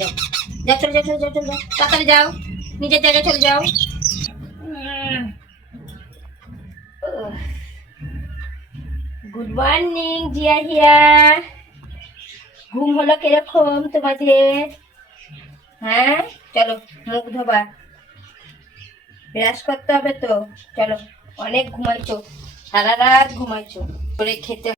যাও যাও, চলে যাও চলে যাও চলে যাও, তাড়াতাড়ি যাও, নিজের জায়গায় চলে যাও। গুড মর্নিং জিয়া হিয়া। ঘুম হলো কিরকম তোমাদের? হ্যাঁ, চলো মুখ ধোবা, ব্রাশ করতে হবে তো। চলো, অনেক ঘুমাইছো, সারা রাত ঘুমাইছো, করে খেতে।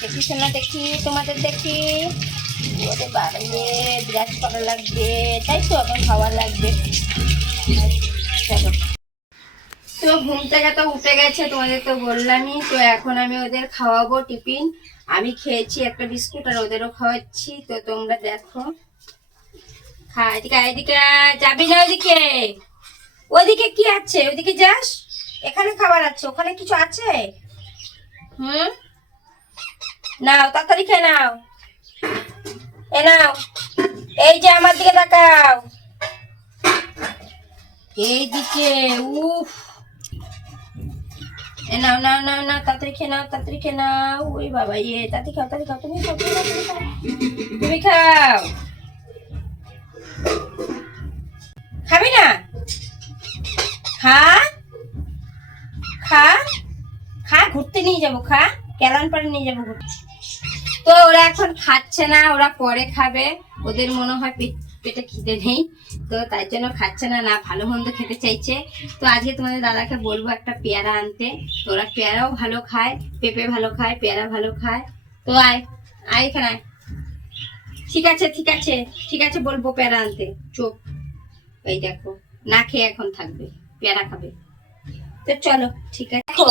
দেখি শোনা, দেখি তোমাদের দেখি। ওরে বাড়িয়ে ব্রাশ করা লাগবে, তাই তো এখন খাওয়া লাগবে। চলো, তো ঘুম থেকে তো উঠে গেছে, তোমাদের তো বললামই। তো এখন আমি ওদের খাওয়াবো টিফিন। আমি খেয়েছি একটা বিস্কুট আর ওদেরও খাওয়াচ্ছি। তো তোমরা দেখো, খা। এদিকে এদিকে যাবি না, ওইদিকে। ওইদিকে কি আছে? ওইদিকে যাস, এখানে খাবার আছে, ওখানে কিছু আছে। হুম, নাও তাড়াতাড়ি খেয়ে নাও। এ নাও, এই যে আমার দিকে তাকাও, এইদিকে। উফ, এ নাও নাও নাও নাও, তাড়াতাড়ি খেয়ে নাও, তাড়াতাড়ি খেয়ে নাও। ওই বাবা, ইয়ে, তাড়াতাড়ি খাও, তাড়াতাড়ি খাও, তুমি খাও, তুমি খাও, তুমি খাও, তুমি খাও। খাবি না? খা, খা, খা, ঘুরতে নিয়ে যাবো, খা, কেলান পাড়ে নিয়ে যাবো ঘুরতে। তো ওরা এখন খাচ্ছে না, ওরা পরে খাবে। ওদের মনে হয় পেটে খিদে নেই, তো তাই জন্য খাচ্ছে না, না ভালো মন্দ খেতে চাইছে। তো আজকে তোমাদের দাদাকে বলবো একটা পেয়ারা আনতে। তো ওরা পেয়ারাও ভালো খায়, পেঁপে ভালো খায়, পেয়ারা ভালো খায়। তো আয়, আয় এখানে আয়। ঠিক আছে ঠিক আছে ঠিক আছে, বলবো পেয়ারা আনতে। চুপ, এই দেখো, না খেয়ে এখন থাকবে, পেয়ারা খাবে। তো চলো, ঠিক আছে। দেখো,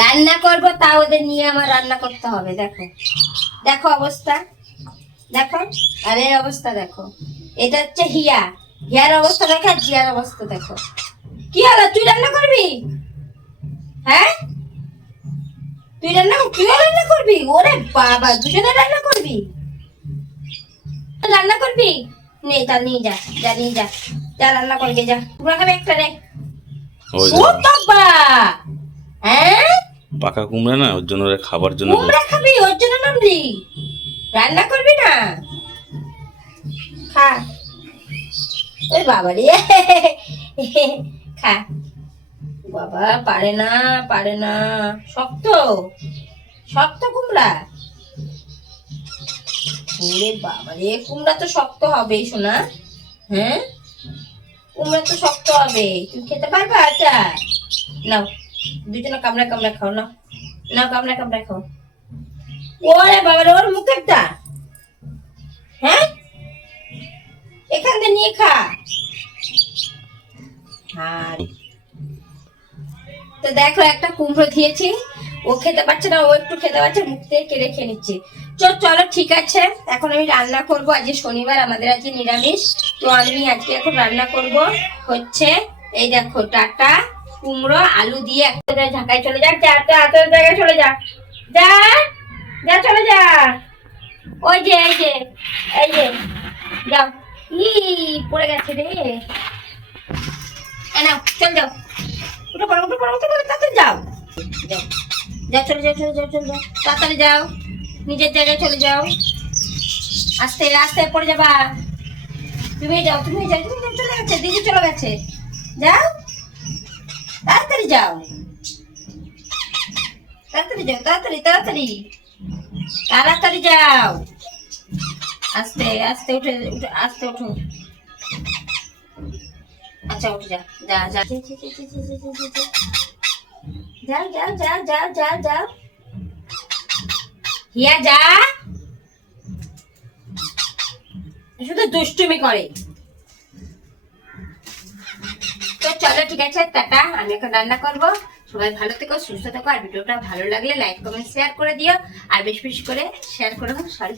রান্না করবো, তা ওদের নিয়ে আমার রান্না করতে হবে। দেখো, দেখো অবস্থা, দেখো, আরে অবস্থা দেখো। এটা হচ্ছে হিয়া, হিয়ার অবস্থা দেখো, আর জিয়ার অবস্থা দেখো। কি হলো, তুই রান্না করবি? হ্যাঁ, তুইও রান্না করবি? ওরে বাবা, দুজনে রান্না করবি? রান্না করবি? নে, তা নিয়ে যা, যা নিয়ে যা, যা রান্না করবি, যা। তোমরা খাবে একটা রে। ও বাবা, হ্যাঁ, পাকা কুমড়া না, ওর জন্য খাবার জন্য কুমড়া খাবি, ওর জন্য নামলি? রান্না করবি না? খা। ওই বাবা রে, খা। বাবা, পারে না, পারে না, শক্ত, শক্ত কুমড়া। ওরে বাবা রে, কুমড়া তো শক্ত হবেই শোনা। হ্যাঁ, কুমড়া তো শক্ত হবে, তুমি খেতে পারবে? আচ্ছা, নাও, দুজনে কামড়া কামড়া খাও, নাও নাও, কামড়া কামড়া খাও। ওরে বাবা রে, ওর মুখেরটা। হ্যাঁ, এখান থেকে নিয়ে খা। হ্যাঁ, তো দেখো, একটা কুমড়ো দিয়েছি, ও খেতে পারছে না, ও একটু খেতে পারছে, মুখ থেকে কেড়ে খেয়ে নিচ্ছে। চলো ঠিক আছে, এখন আমি রান্না করবো। আজকে শনিবার, আমাদের আজকে নিরামিষ। তো আমি আজকে এখন রান্না করব হচ্ছে, এই দেখো, টাটা কুমড়ো আলু দিয়ে একটা ঢাকায় চলে যা, জায়গায় চলে যা, যা যা, চলে যা। ওই যে, এই যে, এই যে, যাও। ই পড়ে গেছে রে, নাও, চল যাও, উঠে পড়ো, উঠে পড়ো, উঠে পড়ো, তাড়াতাড়ি যাও, যাও যাও, চলে যাও চলে যাও চলে যাও, তাড়াতাড়ি যাও, নিজের জায়গায় চলে যাও। আস্তে আস্তে পড়ে যাবা। তুমি যাও, তুমি যাও, তুমি যাও, চলে গেছে, দিদি চলে গেছে, যাও, তাড়াতাড়ি যাও, তাড়াতাড়ি যাও, তাড়াতাড়ি তাড়াতাড়ি তাড়াতাড়ি যাও। আস্তে আস্তে উঠে উঠে, আস্তে উঠো। আচ্ছা, উঠে যা, যা যা, যাও যাও যাও যাও যাও যাও, হিয়া যা, শুধু দুষ্টুমি করে। তো চলো ঠিক আছে, টাটা, আমি এখন রান্না করবো। সবাই ভালো থেকো, সুস্থ থেকো, আর ভিডিওটা ভালো লাগলে লাইক কমেন্ট শেয়ার করে দিও, আর বেশি বেশি করে শেয়ার করো। সরি।